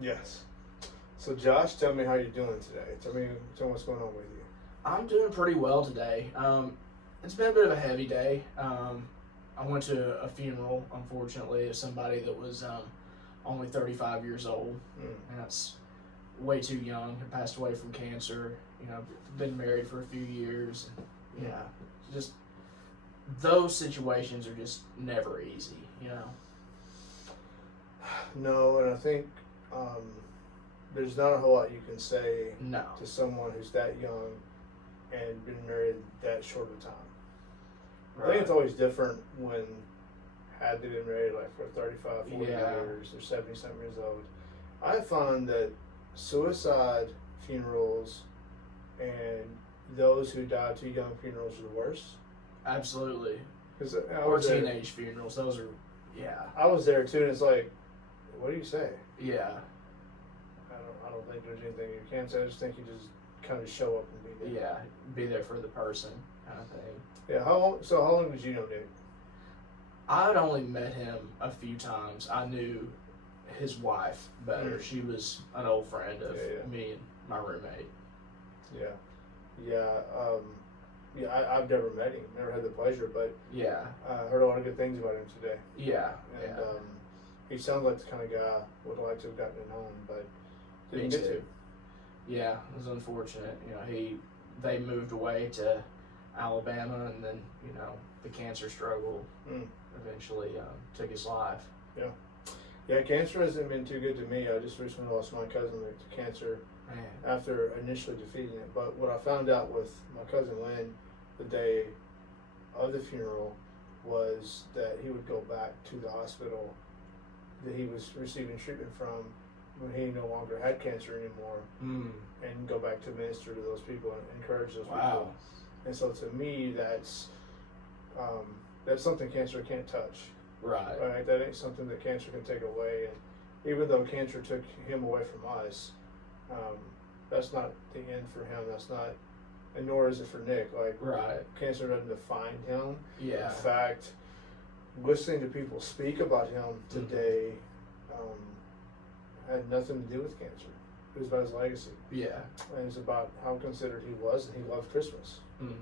Yes. So Josh, tell me how you're doing today. Tell me what's going on with you. I'm doing pretty well today. It's been a bit of a heavy day. I went to a funeral, unfortunately, of somebody that was only 35 years old, and that's way too young. He passed away from cancer. Been married for a few years. Yeah, just those situations are just never easy. No, and I think there's not a whole lot you can say No. to someone who's that young and been married that short of time. Right. I think it's always different when had they been married like for 35, 40 Yeah. years, they're 70-something years old. I find that suicide funerals and those who die too young funerals are the worst. Absolutely. Because Or teenage funerals. Those are, yeah. I was there too, and it's like, what do you say? Yeah. I don't think there's anything you can say. I just think you just kind of show up and be there. Yeah. Be there for the person kind of thing. Yeah. How long did you know Nick? I'd only met him a few times. I knew his wife better. Mm. She was an old friend of Yeah. me and my roommate. Yeah. I've never met him, never had the pleasure, but Yeah. I heard a lot of good things about him today. Yeah. And Yeah. he sounds like the kind of guy would like to have gotten to know him, but Me didn't get too. to. Yeah, it was unfortunate. They moved away to Alabama, and then the cancer struggle Mm. eventually took his life. Yeah, cancer hasn't been too good to me. I just recently lost my cousin to cancer Man. after initially defeating it. But what I found out with my cousin Lynn the day of the funeral was that he would go back to the hospital that he was receiving treatment from when he no longer had cancer anymore, Mm. and go back to minister to those people and encourage those Wow. people. And so to me, that's something cancer can't touch. Right. Right? That ain't something that cancer can take away. And even though cancer took him away from us, that's not the end for him. That's not, and nor is it for Nick. Like, Right. cancer doesn't define him. Yeah. In fact, listening to people speak about him today had nothing to do with cancer. It was about his legacy. Yeah. And it was about how considered he was, and he loved Christmas, Mm.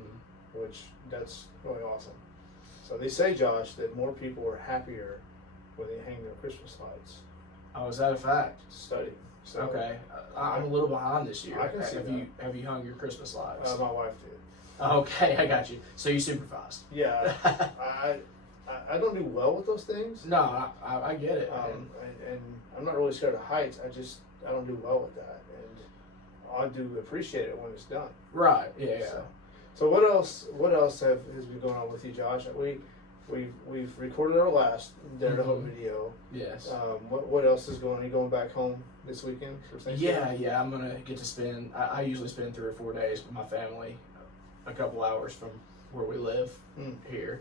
which that's really awesome. So they say, Josh, that more people are happier when they hang their Christmas lights. Oh, is that a fact? Study. So, Okay. I'm a little behind this year. I can see Have you hung your Christmas lights? my wife did. Okay, I got you. So you supervised. Yeah, I don't do well with those things. No, I get it. And I'm not really scared of heights. I don't do well with that, and I do appreciate it when it's done. Right. Yeah. So what else has been going on with you, Josh? We've recorded our last Dare to Hope video. Yes. What else is going on? Are you going back home this weekend for Thanksgiving? Yeah. I'm gonna get to spend. I usually spend 3 or 4 days with my family, a couple hours from where we live here.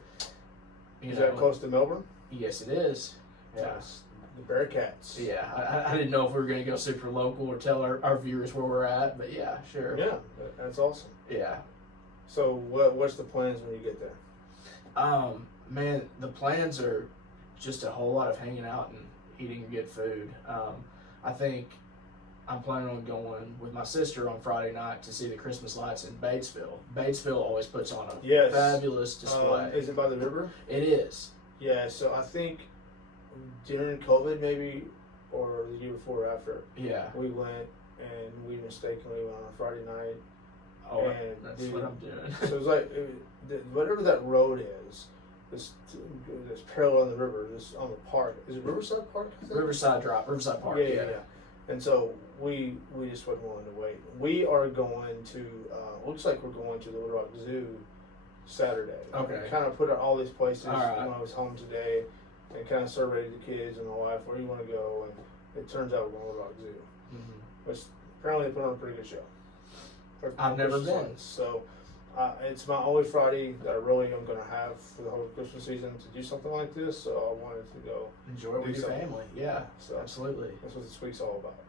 Is that close to Melbourne? Yes, it is. Yeah. Yes. The Bearcats. Yeah, I didn't know if we were going to go super local or tell our viewers where we're at, but yeah, sure. Yeah, that's awesome. Yeah. So what's the plans when you get there? Man, the plans are just a whole lot of hanging out and eating good food. I think I'm planning on going with my sister on Friday night to see the Christmas lights in Batesville. Batesville always puts on a fabulous display. Is it by the river? It is. Yeah, so I think during COVID maybe, or the year before or after, Yeah. we went and we mistakenly went on a Friday night. Oh, And that's dude, what I'm doing. So it was like, whatever that road is, this parallel on the river, this on the park. Is it Riverside Park? I think? Riverside Park. Yeah. And so we just wasn't willing to wait. We are going to, looks like we're going to the Little Rock Zoo Saturday. Okay. We kind of put out all these places All right. when I was home today, and kind of surveyed the kids and the wife where you want to go, and it turns out we're going to Little Rock Zoo, which apparently they put on a pretty good show. I've never been. So it's my only Friday that I really am going to have for the whole Christmas season to do something like this, so I wanted to go Enjoy it with your something. family. Yeah, So absolutely. that's what this week's all about.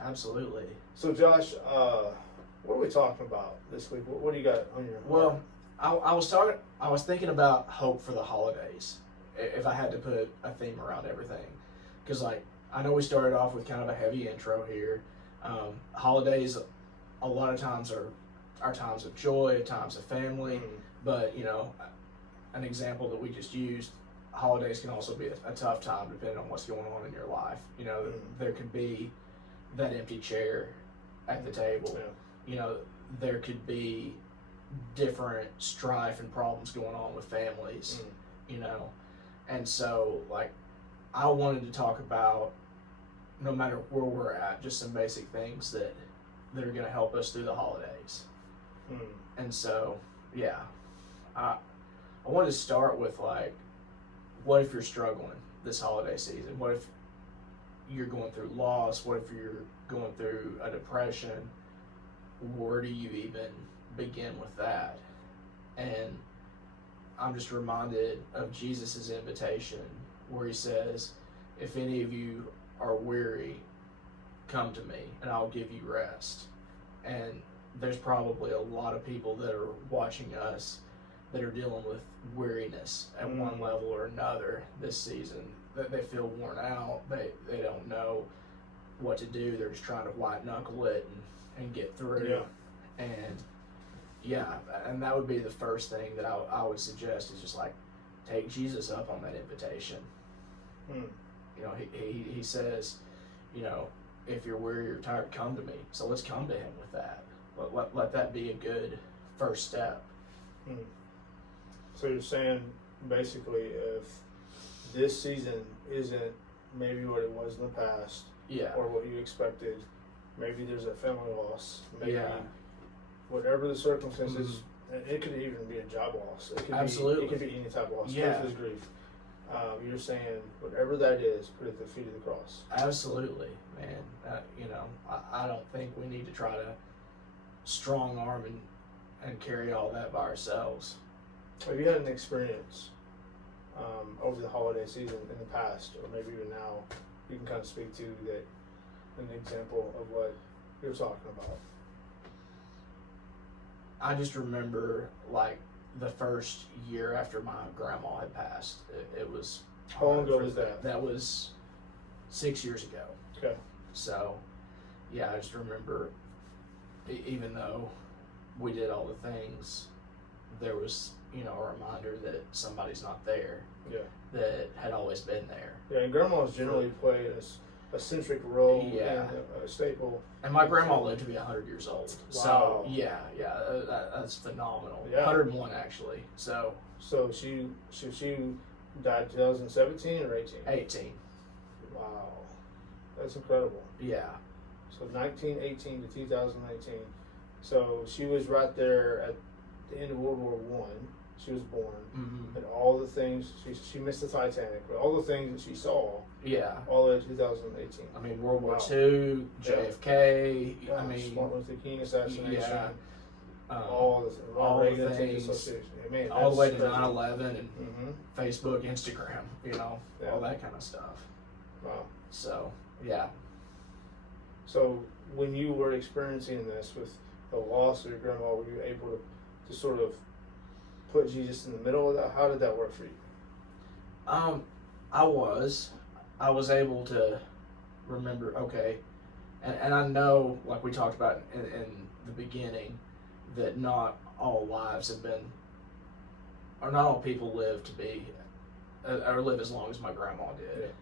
Absolutely. So Josh, what are we talking about this week? What do you got on your Well, I was thinking about hope for the holidays. If I had to put a theme around everything, because like I know we started off with kind of a heavy intro here. Holidays, a lot of times are times of joy, times of family, but an example that we just used, holidays can also be a tough time depending on what's going on in your life. There could be that empty chair at the table. There could be different strife and problems going on with families, and so like I wanted to talk about, no matter where we're at, just some basic things that are going to help us through the holidays. And so I wanted to start with, like, what if you're struggling this holiday season? What if you're going through loss? What if you're going through a depression? Where do you even begin with that? And I'm just reminded of Jesus' invitation where he says, if any of you are weary, come to me and I'll give you rest. And there's probably a lot of people that are watching us that are dealing with weariness at one level or another this season, that they feel worn out, they don't know what to do, they're just trying to white knuckle it and get through. And that would be the first thing that I would suggest, is just like take Jesus up on that invitation. He says, if you're weary or tired, come to me. So let's come to him with that. Let that be a good first step. So you're saying basically, if this season isn't maybe what it was in the past, or what you expected, maybe there's a family loss, maybe whatever the circumstances, it could even be a job loss. It could Absolutely. It could be any type of loss. Grief is grief. You're saying whatever that is, put it at the feet of the cross. Absolutely, man. I don't think we need to try to strong arm and carry all that by ourselves. Have you had an experience over the holiday season in the past, or maybe even now, you can kind of speak to that, an example of what you're talking about? I just remember, like, the first year after my grandma had passed. It was... How long ago was that? That was 6 years ago. Okay. So, I just remember, even though we did all the things, there was, a reminder that somebody's not there. That had always been there. Yeah, and grandmas generally play a centric role and a staple. And my grandma lived to be 100 years old. Wow. So, that's phenomenal. Yeah. 101, actually. So she died 2017 or 18? 18. Wow. That's incredible. Yeah. So 1918 to 2019. So she was right there at the end of World War One. She was born, and all the things she missed the Titanic, but all the things that she saw, all the way to 2018. I mean, World War II, JFK. I mean, Martin Luther King assassination. All the things, all the way to 9/11 and Facebook, Instagram. All that kind of stuff. Wow. So So when you were experiencing this with the loss of your grandma, were you able to sort of put Jesus in the middle of that? How did that work for you? I was able to remember, okay, and I know, like we talked about in the beginning, that not all lives have been, or not all people live to be, or live as long as my grandma did.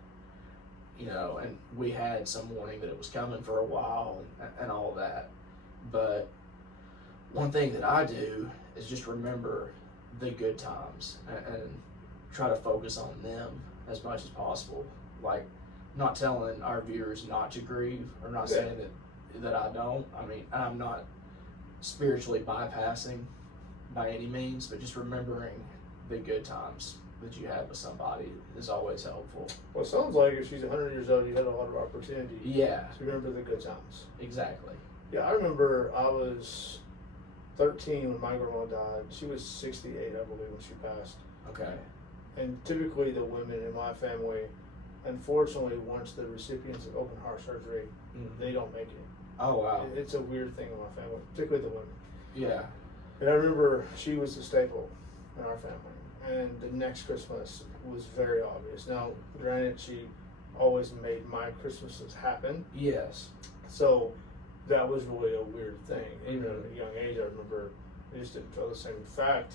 And we had some warning that it was coming for a while and all that. But one thing that I do is just remember the good times and try to focus on them as much as possible. Like, not telling our viewers not to grieve, or not saying that I don't. I mean, I'm not spiritually bypassing by any means, but just remembering the good times that you had with somebody is always helpful. Well, it sounds like if she's 100 years old, you had a lot of opportunity to remember the good times. Exactly. Yeah, I remember I was 13 when my grandma died. She was 68, I believe, when she passed. Okay. And typically the women in my family, unfortunately, once the recipients of open heart surgery, they don't make it. Oh, wow. It's a weird thing in my family, particularly the women. Yeah. And I remember she was a staple in our family. And the next Christmas was very obvious. Now, granted, she always made my Christmases happen. Yes. So that was really a weird thing. Even at a young age, I remember I just didn't feel the same. In fact,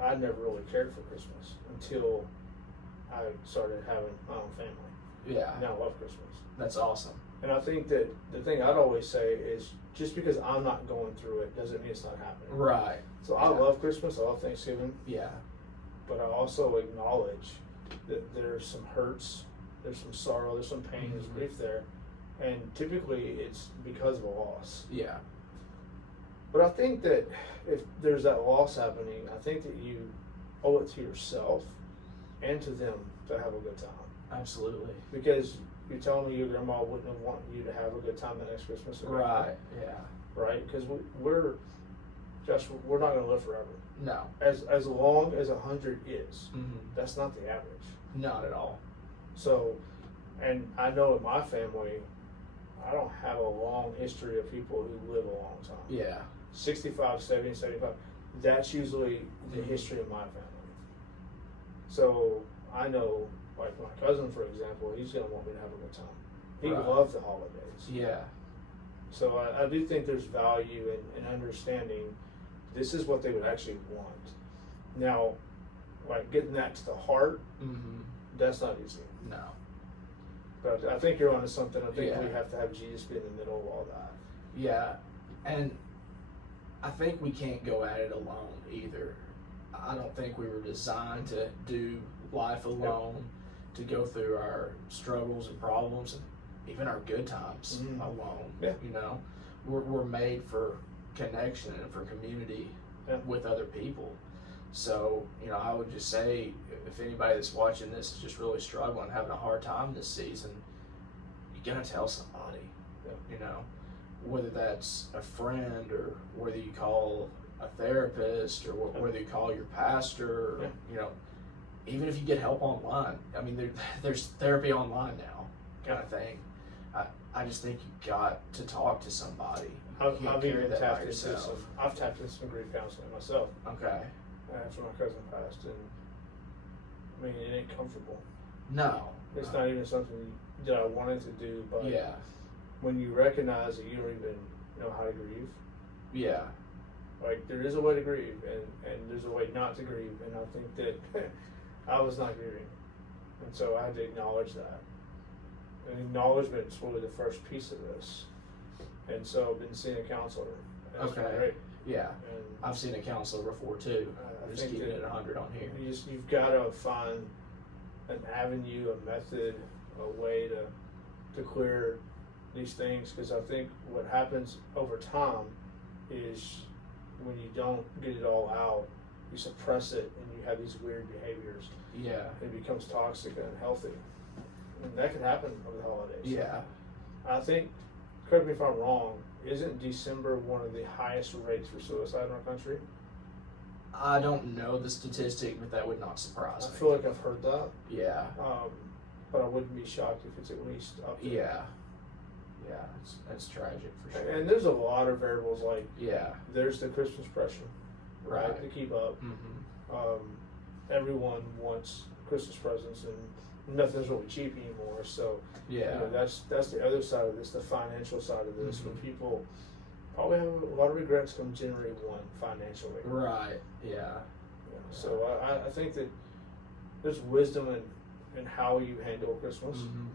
I never really cared for Christmas until I started having my own family. Yeah. Now I love Christmas. That's awesome. And I think that the thing I'd always say is just because I'm not going through it doesn't mean it's not happening. Right. So I love Christmas, I love Thanksgiving, Yeah. but I also acknowledge that there's some hurts, there's some sorrow, there's some pain, there's grief there. And typically it's because of a loss. Yeah. But I think that if there's that loss happening, I think that you owe it to yourself and to them to have a good time. Absolutely. Because you're telling me your grandma wouldn't have wanted you to have a good time the next Christmas. Right. Yeah. Right? Because we're not going to live forever. No. As long as 100 is, Mm-hmm. that's not the average. Not at all. So, and I know in my family, I don't have a long history of people who live a long time. Yeah. 65, 70, 75. That's usually the history of my family. So I know, like my cousin, for example, he's going to want me to have a good time. He Right. loves the holidays. Yeah. So I do think there's value in understanding this is what they would actually want. Now, like getting that to the heart, Mm-hmm. that's not easy. No. But I think you're onto something. I think Yeah. we have to have Jesus be in the middle of all that. Yeah. And I think we can't go at it alone either. I don't think we were designed to do life alone, to go through our struggles and problems and even our good times Mhm. alone. Yeah. You know, we're made for connection and for community with other people. So, you know, I would just say if anybody that's watching this is just really struggling, having a hard time this season, you're going to tell somebody, you know, whether that's a friend or whether you call a therapist or whether you call your pastor, or, you know, even if you get help online. I mean, there's therapy online now, kind of thing. I just think you've got to talk to somebody. I've You can't even carry that by tapped into yourself. I've tapped into some grief counseling myself Okay. after my cousin passed, and I mean it ain't comfortable. No. It's not even something that I wanted to do, but Yeah. when you recognize that you don't even know how to grieve, Yeah. like there is a way to grieve, and there's a way not to grieve, and I think that I was not grieving, and so I had to acknowledge that. And acknowledgement is really the first piece of this, and so I've been seeing a counselor. And it's been Okay. great. Yeah. And I've seen a counselor before too. I Just think keeping that it 100 on here. you've got to find an avenue, a method, a way to clear these things, because I think what happens over time is when you don't get it all out, you suppress it and you have these weird behaviors. Yeah. It becomes toxic and unhealthy, and that can happen over the holidays. Yeah. I think, correct me if I'm wrong, isn't December one of the highest rates for suicide in our country? I don't know the statistic, but that would not surprise I me. feel like I've heard that, Yeah. but I wouldn't be shocked if it's at least up there. Yeah. Yeah. That's tragic for sure. And there's a lot of variables, like Yeah. there's the Christmas pressure, right, Right. to keep up. Mm-hmm. Everyone wants Christmas presents, and nothing's really cheap anymore. So Yeah. you know, that's the other side of this, the financial side of this, where Mhm. people probably have a lot of regrets come January 1 financially. Right. Yeah. You know, so I think that there's wisdom in how you handle Christmas, Mm-hmm.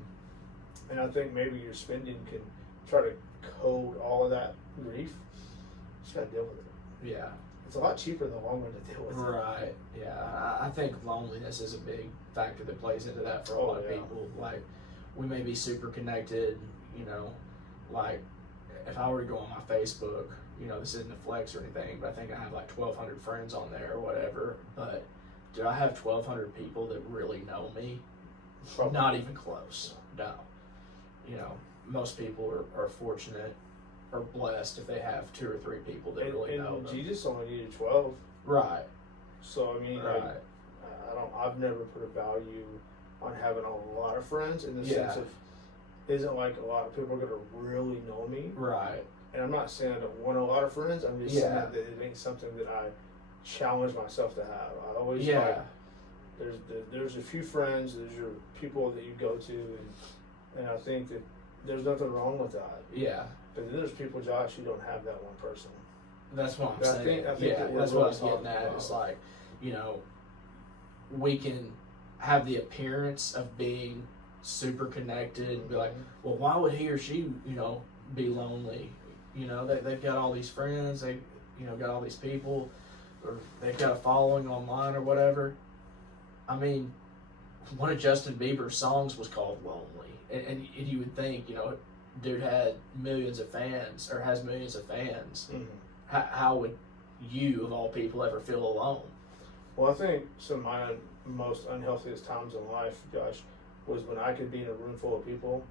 and I think maybe your spending can try to code all of that grief. You just gotta deal with it. Yeah. It's a lot cheaper in the long run to deal with it. Right. Yeah. I think loneliness is a big factor that plays into that for a Oh, lot of yeah. people. Like, we may be super connected, you know, like if I were to go on my Facebook, you know, this isn't a flex or anything, but I think I have like 1,200 friends on there or whatever. But do I have 1,200 people that really know me? Probably. Not even close. No. You know, most people are fortunate or blessed if they have 2 or 3 people that really know And them. Jesus only needed 12. Right. So I mean, Right. like, I've never put a value on having a lot of friends in the Yeah. sense of, isn't like a lot of people are gonna really know me. Right. And I'm not saying I don't want a lot of friends. I'm just Yeah. saying that it ain't something that I challenge myself to have. I always Yeah. like There's a few friends, there's your people that you go to, and I think that there's nothing wrong with that. Yeah. But then there's people, Josh, who don't have that one person. That's what I'm But saying. I think Yeah, that we're that's what I was really getting at. talking It's about- like, we can have the appearance of being super connected and be like, well, why would he or she, be lonely? They've got all these friends, they, got all these people, or they've got a following online or whatever. I mean, one of Justin Bieber's songs was called Lonely. And you would think, dude had millions of fans, or has millions of fans. Mhm. How would you, of all people, ever feel alone? Well, I think some of my most unhealthiest times in life, Josh, was when I could be in a room full of people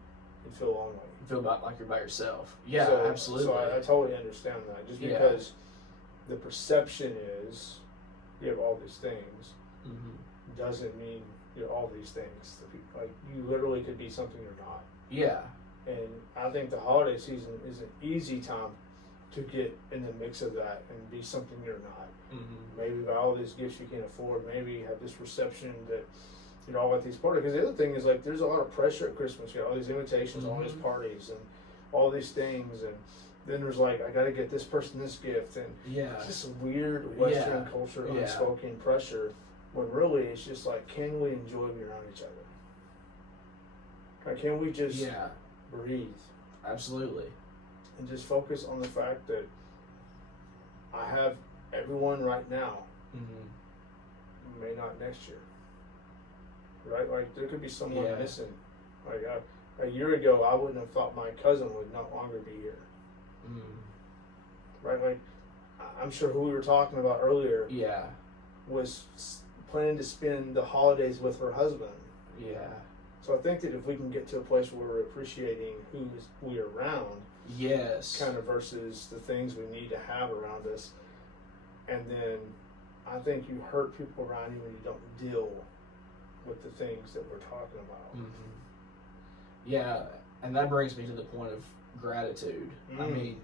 and feel lonely. You feel like you're by yourself. Yeah, So- absolutely. So I totally understand that. Just Yeah. because the perception is you have all these things hmm doesn't mean you're all these things to people. Like, you literally could be something you're not. Yeah, And I think the holiday season is an easy time to get in the mix of that and be something you're not. hmm Maybe buy all these gifts you can't afford. Maybe you have this reception that you're all at these parties. Because the other thing is, like, there's a lot of pressure at Christmas. You got all these invitations, all these Mhm. parties, and all these things. And then there's like, I got to get this person this gift. And yeah, it's just weird Western culture, Yeah. unspoken pressure. When really it's just like, can we enjoy being around each other? Like, can we just yeah, breathe absolutely. and just focus on the fact that I have everyone right now, hmm may not next year. Right? Like, there could be someone Yeah. missing. Like, a year ago, I wouldn't have thought my cousin would no longer be here. mm Right? Like, I'm sure who we were talking about earlier Yeah, was planning to spend the holidays with her husband. yeah, So I think that if we can get to a place where we're appreciating who we're around, yes, kind of versus the things we need to have around us, and then I think you hurt people around you when you don't deal with the things that we're talking about. hmm yeah, and that brings me to the point of gratitude. I Mm. mean,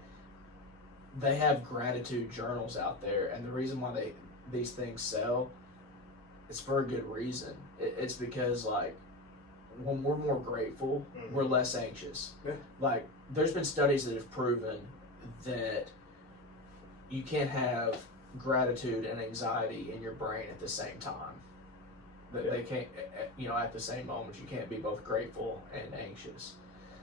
they have gratitude journals out there, and the reason why these things sell, it's for a good reason. It's because, like, when we're more grateful, Mhm. we're less anxious. Yeah. Like, there's been studies that have proven that you can't have gratitude and anxiety in your brain at the same time. That Yeah. they can't, at the same moment, you can't be both grateful and anxious.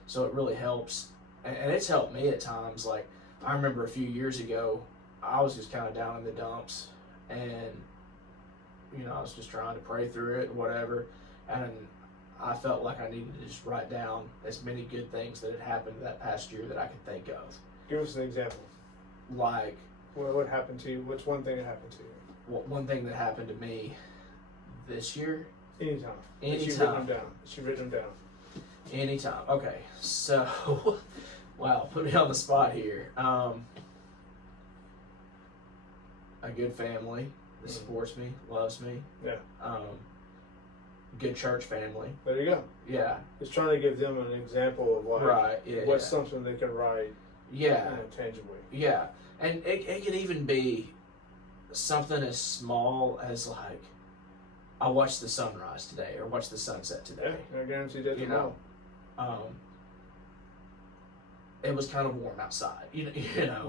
So it really helps, and it's helped me at times. Like, I remember a few years ago, I was just kind of down in the dumps, and I was just trying to pray through it and whatever, and I felt like I needed to just write down as many good things that had happened that past year that I could think of. Give us an example. Like, What happened to you? What's one thing that happened to you? one thing that happened to me this year, Anytime. That you've written Anytime. them down. That you've written them down. anytime. Okay, so, wow, put me on the spot here. A good family that supports me, loves me. Yeah. Good church family. There you go. Yeah. Just trying to give them an example of like Right. Yeah. what's something they can write Yeah. tangibly. Yeah. And it could even be something as small as, like, I watched the sunrise today or watched the sunset Yeah, today. I guarantee that You know. It was kind of warm outside. Yeah.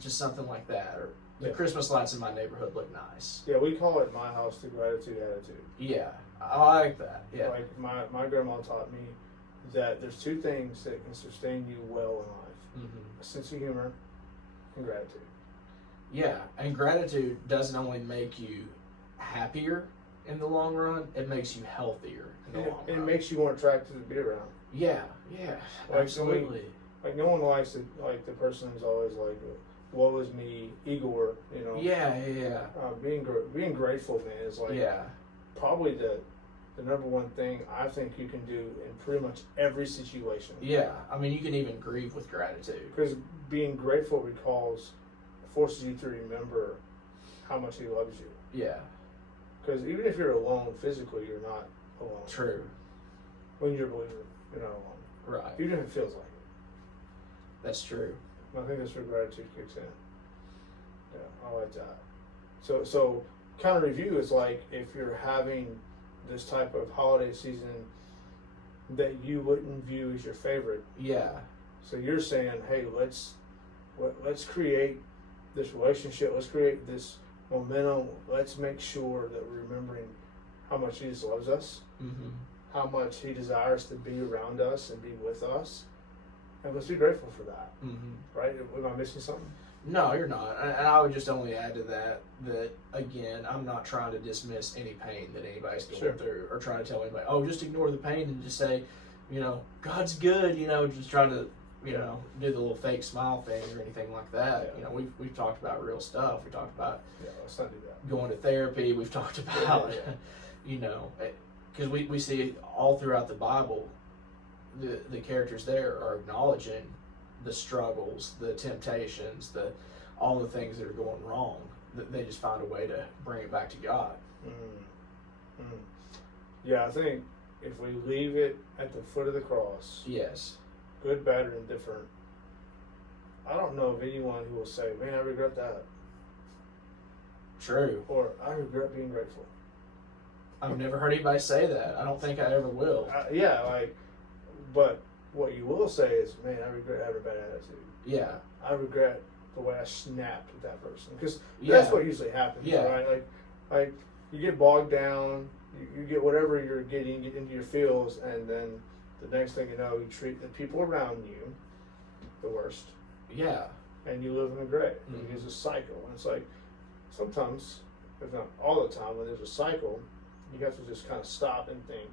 Just something like that. Or the Yeah. Christmas lights in my neighborhood look nice. Yeah, we call it my house the gratitude attitude. Yeah. I like that. Yeah. Like my grandma taught me that there's two things that can sustain you well in life: hmm a sense of humor and gratitude. Yeah. And gratitude doesn't only make you happier in the long run, it makes you healthier in the long It run. makes you more attractive to be around. Yeah. Like, Absolutely. Like, no one likes it. Like, the person who's always like, "Woe is me, Igor." Yeah. Being grateful, man, is like Yeah. probably the number one thing I think you can do in pretty much every situation. Yeah. I mean, you can even grieve with gratitude. Because being grateful forces you to remember how much he loves you. Yeah. Because even if you're alone physically, you're not alone. True. When you're a believer, you're not alone. Right. Even if it feels like it. That's true. And I think that's where gratitude kicks in. Yeah, I like that. So kind of review is like if you're having this type of holiday season that you wouldn't view as your favorite. Yeah. So you're saying, hey, let's create this relationship. Let's create this momentum. Let's make sure that we're remembering how much Jesus loves us, Mm-hmm. how much He desires to be around us and be with us, and let's be grateful for that. Mm-hmm. Right? Am I missing something? No, you're not. And I would just only add to that again, I'm not trying to dismiss any pain that anybody's going Sure. through or trying to tell anybody, oh, just ignore the pain and just say, God's good, just trying to, do the little fake smile thing or anything like that. Yeah. We've talked about real stuff. We talked about Yeah, let's not do that. going to therapy. We've talked about, because we see all throughout the Bible, the characters there are acknowledging the struggles, the temptations, all the things that are going wrong. They just find a way to bring it back to God. Yeah, I think if we leave it at the foot of the cross, Yes. good, bad, or indifferent, I don't know of anyone who will say, man, I regret that. True. Or I regret being grateful. I've never heard anybody say that. I don't think I ever will. But what you will say is, man, I regret having a bad attitude. Yeah. I regret the way I snapped at that person. Because Yeah. that's what usually happens, Yeah. right? Like you get bogged down, you get whatever you're getting, get into your feels, and then the next thing you know, you treat the people around you the worst, Yeah. and you live in regret. Mhm. It's a cycle. And it's like, sometimes, if not all the time, when there's a cycle, you have to just kind of stop and think,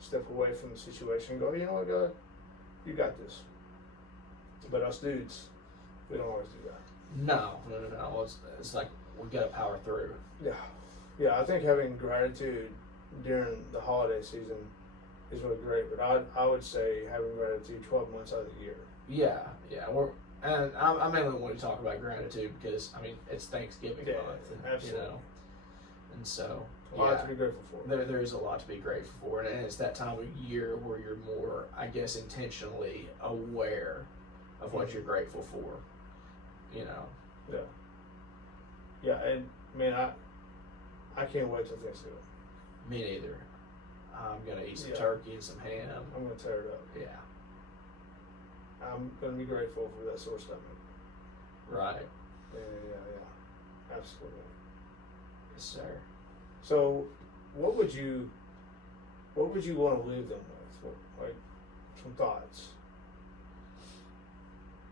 step away from the situation and go, you know what, God, you got this. But us dudes, we don't always do that. No. It's like we got to power through. Yeah, I think having gratitude during the holiday season is really great, but I would say having gratitude 12 months out of the year. Yeah. I mainly want to talk about gratitude because it's Thanksgiving Yeah, month, and, absolutely. and so A lot to be grateful for. there is a lot to be grateful for, and it's that time of year where you're more, I guess, intentionally aware of what you're grateful for. Yeah, and man, I can't wait till Thanksgiving. Me neither. I'm gonna eat some Yeah. turkey and some ham. I'm gonna tear it up. Yeah. I'm gonna be grateful for that sore stomach. Right. Yeah. Absolutely. Yes, sir. So, what would you want to leave them with? Like some thoughts.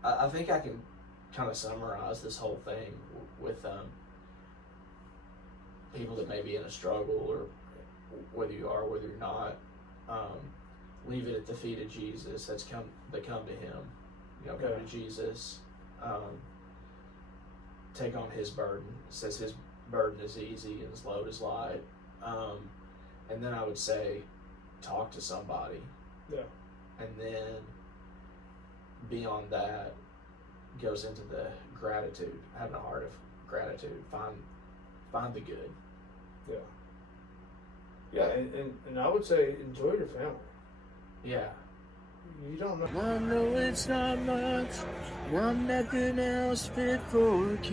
I think I can kind of summarize this whole thing with people that may be in a struggle, or whether you are, whether you're not. Leave it at the feet of Jesus. They come to Him. Come Yeah. to Jesus. Take on His burden. It says His burden is easy and His load is light. And then I would say, talk to somebody. Yeah. And then beyond that goes into the gratitude, having a heart of gratitude. Find the good. Yeah, and I would say enjoy your family. Yeah. You don't know. I know it's not much, one nothing else fit for a kid.